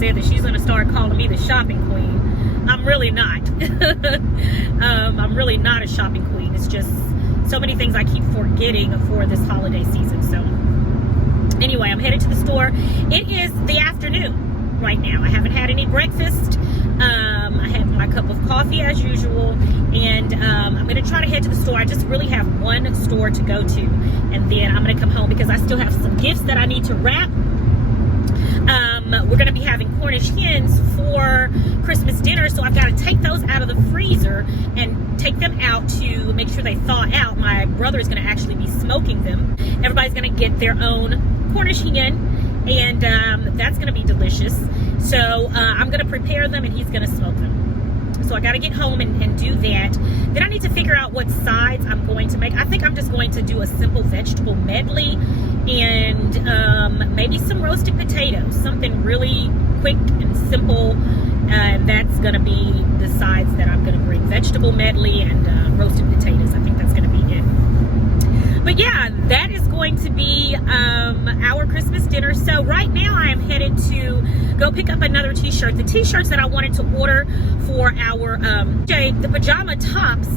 said that she's going to start calling me the shopping queen. I'm really not. I'm really not a shopping queen. It's just so many things I keep forgetting for this holiday season. So anyway, I'm headed to the store. It is the afternoon right now. I haven't had any breakfast. I had my cup of coffee as usual, and I'm going to try to head to the store. I just really have one store to go to, and then I'm going to come home because I still have some gifts that I need to wrap. We're going to be having Cornish hens for Christmas dinner, so I've got to take those out of the freezer and take them out to make sure they thaw out. My brother is going to actually be smoking them. Everybody's going to get their own Cornish hen, and that's going to be delicious. So I'm going to prepare them, and he's going to smoke them. So I got to get home and do that. Then I need to figure out what sides I'm going to make. I think I'm just going to do a simple vegetable medley and maybe some roasted potatoes, something really quick and simple. And that's going to be the sides that I'm going to bring: vegetable medley and roasted potatoes. I think that's going to be it. But yeah, that is going to be our Christmas dinner. So right now I am headed to go pick up another t-shirt. The t-shirts that I wanted to order for our the pajama tops,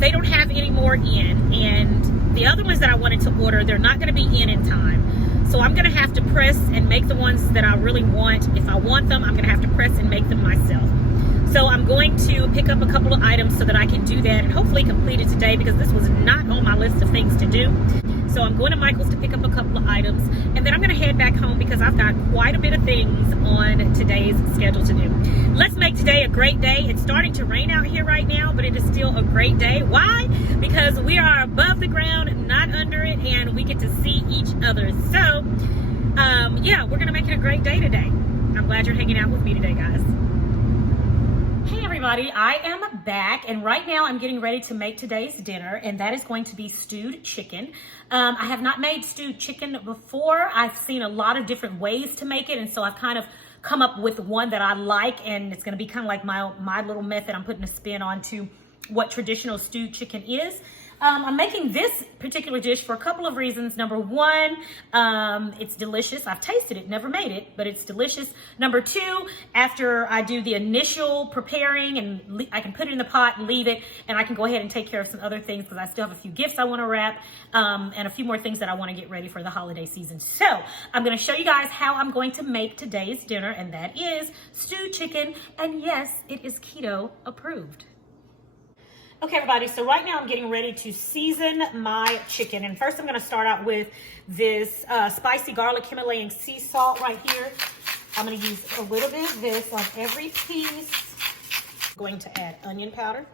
they don't have any more in, and the other ones that I wanted to order, they're not going to be in time. So I'm going to have to press and make the ones that I really want. If I want them, I'm going to have to press and make them myself. So I'm going to pick up a couple of items so that I can do that and hopefully complete it today, because this was not on my list of things to do. So I'm going to Michael's to pick up a couple of items, and then I'm going to head back home because I've got quite a bit of things on today's schedule to do. Let's make today a great day. It's starting to rain out here right now, but it is still a great day. Why? Because we are above the ground, not under it, and we get to see each other. So, yeah, we're going to make it a great day today. I'm glad you're hanging out with me today, guys. Hey everybody, I am back, and right now I'm getting ready to make today's dinner, and that is going to be stewed chicken. I have not made stewed chicken before. I've seen a lot of different ways to make it, and so I've kind of come up with one that I like, and it's going to be kind of like my little method. I'm putting a spin onto what traditional stewed chicken is. I'm making this particular dish for a couple of reasons. Number one, it's delicious. I've tasted it, never made it, but it's delicious. Number two, after I do the initial preparing, and I can put it in the pot and leave it, and I can go ahead and take care of some other things because I still have a few gifts I want to wrap, and a few more things that I want to get ready for the holiday season. So I'm going to show you guys how I'm going to make today's dinner, and that is stewed chicken. And yes, it is keto approved. Okay, everybody, so right now I'm getting ready to season my chicken. And first I'm going to start out with this spicy garlic Himalayan sea salt right here. I'm going to use a little bit of this on every piece. I'm going to add onion powder,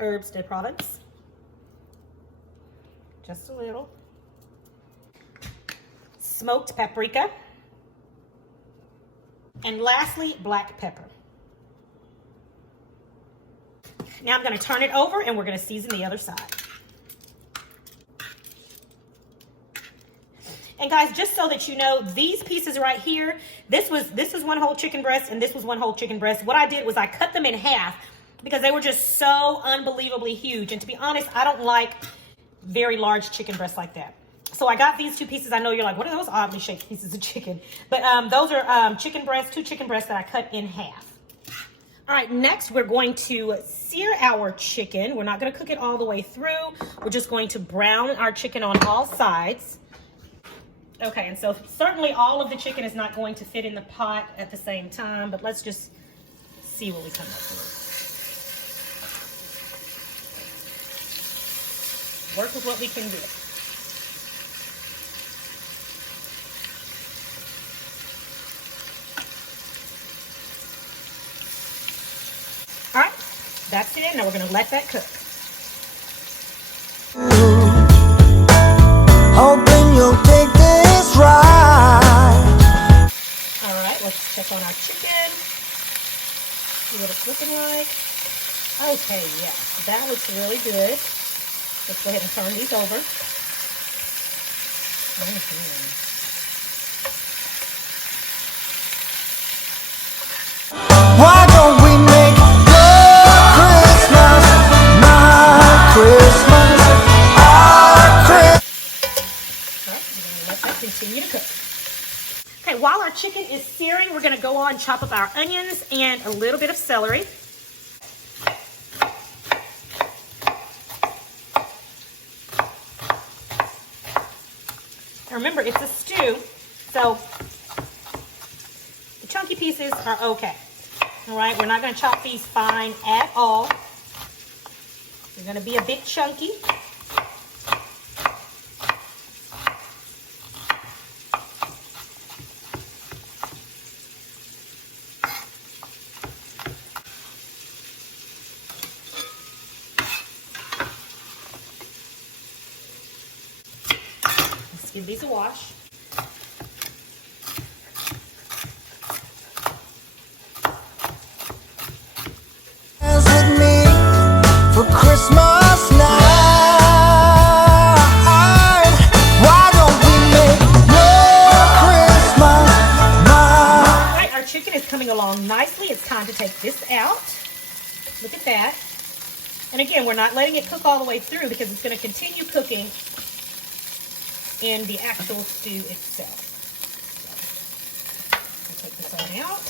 herbs de Provence, just a little, smoked paprika, and lastly, black pepper. Now I'm going to turn it over, and we're going to season the other side. And guys, just so that you know, these pieces right here, this is one whole chicken breast, and this was one whole chicken breast. What I did was I cut them in half because they were just so unbelievably huge. And to be honest, I don't like very large chicken breasts like that. So I got these two pieces. I know you're like, what are those oddly shaped pieces of chicken? But those are chicken breasts, two chicken breasts that I cut in half. All right, next we're going to sear our chicken. We're not going to cook it all the way through. We're just going to brown our chicken on all sides. Okay, and so certainly all of the chicken is not going to fit in the pot at the same time, but let's just see what we come up with. Work with what we can do. All right, that's it in. Now we're going to let that cook. Hoping you'll take this right. All right, let's check on our chicken. See what it's looking like. Okay, yeah, that looks really good. Let's go ahead and turn these over. Why don't we make your Christmas my Christmas, our Christmas? All right, we're gonna let that continue to cook. Okay, while our chicken is searing, we're gonna go on and chop up our onions and a little bit of celery. And remember, it's a stew, so the chunky pieces are okay. All right, we're not gonna chop these fine at all. They're gonna be a bit chunky. Let's give these a wash. Christmas night, why don't we make love Christmas night? All right, our chicken is coming along nicely. It's time to take this out. Look at that. And again, we're not letting it cook all the way through because it's going to continue cooking in the actual stew itself. So, I'll take this on out.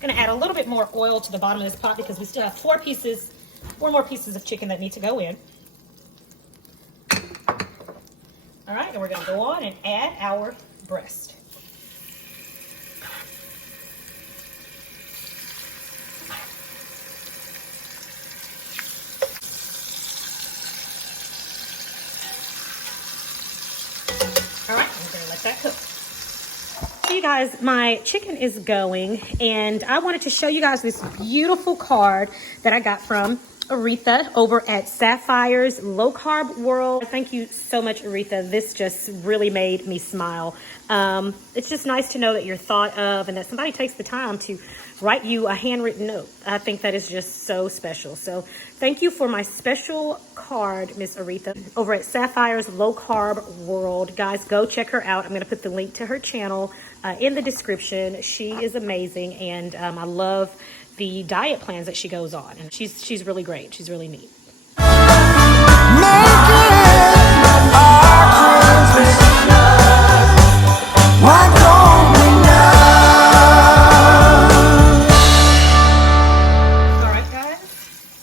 Going to add a little bit more oil to the bottom of this pot because we still have four more pieces of chicken that need to go in. All right, and we're going to go on and add our breast. All right, we're going to let that cook. You guys, my chicken is going, and I wanted to show you guys this beautiful card that I got from Aretha over at Sapphire's Low Carb World. Thank you so much, Aretha. This just really made me smile. It's just nice to know that you're thought of and that somebody takes the time to write you a handwritten note. I think that is just so special. So thank you for my special card, Miss Aretha, over at Sapphire's Low Carb World. Guys, go check her out. I'm going to put the link to her channel in the description. She is amazing, and I love the diet plans that she goes on. And she's really great. She's really neat.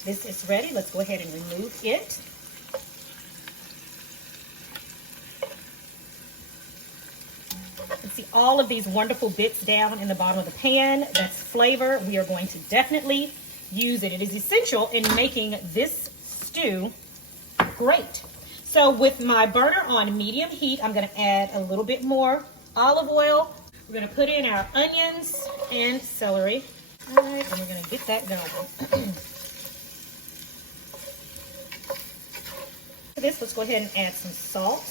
This is ready. Let's go ahead and remove it. And see all of these wonderful bits down in the bottom of the pan. That's flavor. We are going to definitely use it. It is essential in making this stew great. So with my burner on medium heat, I'm going to add a little bit more olive oil. We're going to put in our onions and celery. All right, and we're going to get that going. For this, let's go ahead and add some salt.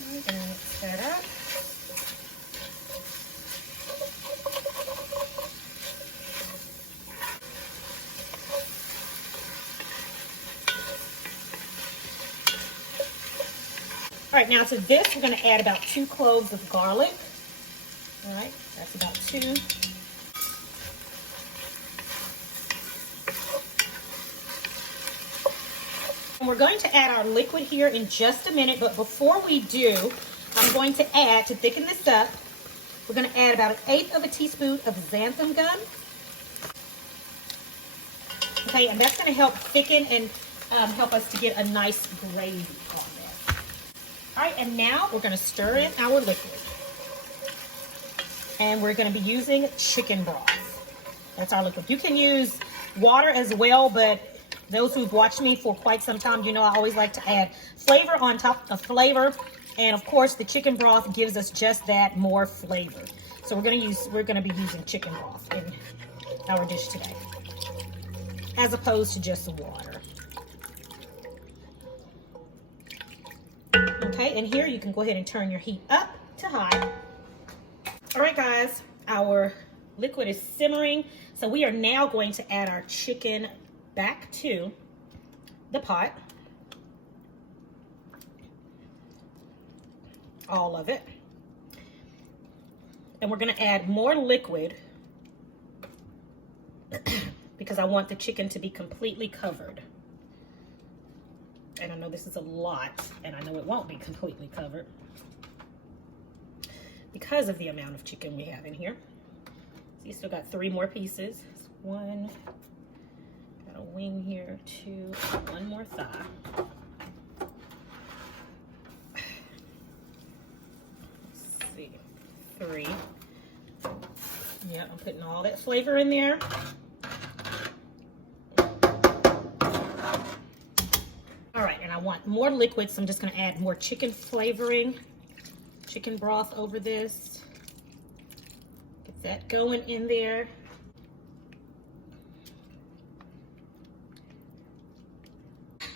All right, and mix that up. All right, now to this, we're going to add about 2 cloves of garlic. All right, that's about 2. And we're going to add our liquid here in just a minute, but before we do, I'm going to add, to thicken this up, we're going to add about 1/8 of a teaspoon of xanthan gum. Okay, and that's going to help thicken and help us to get a nice gravy on there. All right, and now we're going to stir in our liquid. And we're going to be using chicken broth. That's our liquid. You can use water as well, but those who've watched me for quite some time, you know I always like to add flavor on top of flavor. And of course, the chicken broth gives us just that, more flavor. So we're going to be using chicken broth in our dish today, as opposed to just water. Okay, and here you can go ahead and turn your heat up to high. All right, guys, our liquid is simmering. So we are now going to add our chicken back to the pot. All of it. And we're going to add more liquid because I want the chicken to be completely covered. And I know this is a lot, and I know it won't be completely covered because of the amount of chicken we have in here. So you still got 3 more pieces. It's 1, got a wing here, 2, 1 more thigh. Let's see, 3. Yeah, I'm putting all that flavor in there. All right, and I want more liquid, so I'm just gonna add more chicken flavoring, chicken broth over this. Get that going in there.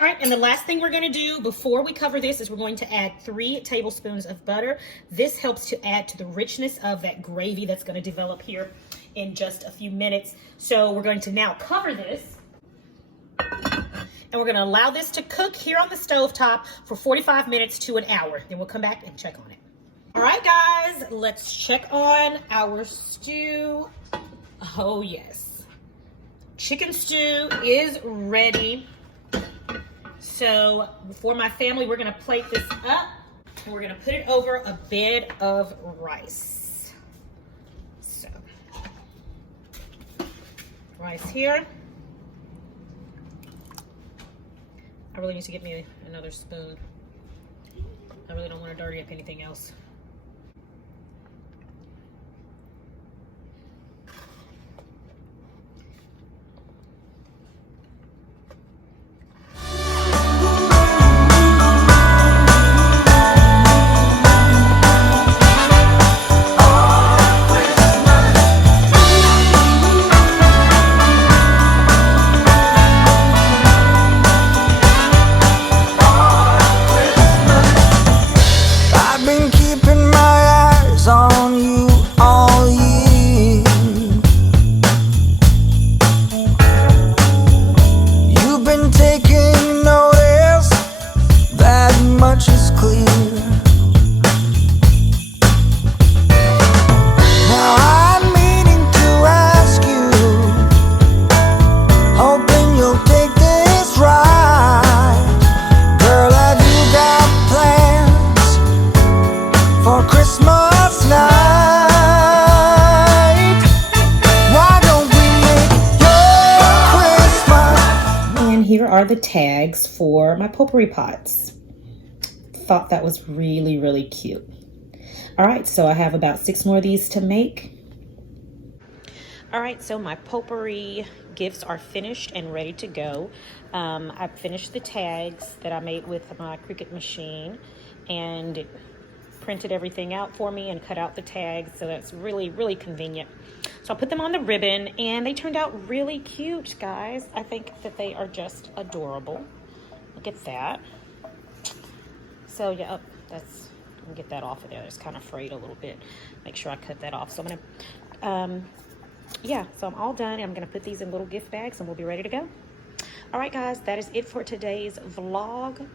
All right, and the last thing we're gonna do before we cover this is we're going to add 3 tablespoons of butter. This helps to add to the richness of that gravy that's gonna develop here in just a few minutes. So we're going to now cover this. And we're gonna allow this to cook here on the stovetop for 45 minutes to an hour. Then we'll come back and check on it. All right, guys, let's check on our stew. Oh, yes. Chicken stew is ready. So for my family, we're gonna plate this up and we're gonna put it over a bed of rice. So, rice here. I really need to get me another spoon. I really don't want to dirty up anything else. Here are the tags for my potpourri pots. Thought that was really, really cute. All right, so I have about 6 more of these to make. All right, so my potpourri gifts are finished and ready to go. I finished the tags that I made with my Cricut machine and it printed everything out for me and cut out the tags, so that's really, really convenient. So I put them on the ribbon and they turned out really cute, guys. I think that they are just adorable. Look at that. So yeah, that's, let me get that off of there. It's kind of frayed a little bit. Make sure I cut that off. So I'm gonna, yeah, so I'm all done. I'm gonna put these in little gift bags and we'll be ready to go. All right, guys, that is it for today's vlog.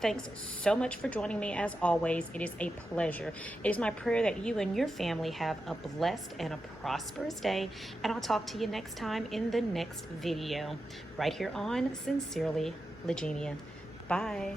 Thanks so much for joining me as always. It is a pleasure. It is my prayer that you and your family have a blessed and a prosperous day. And I'll talk to you next time in the next video. Right here on Sincerely, Legenia. Bye.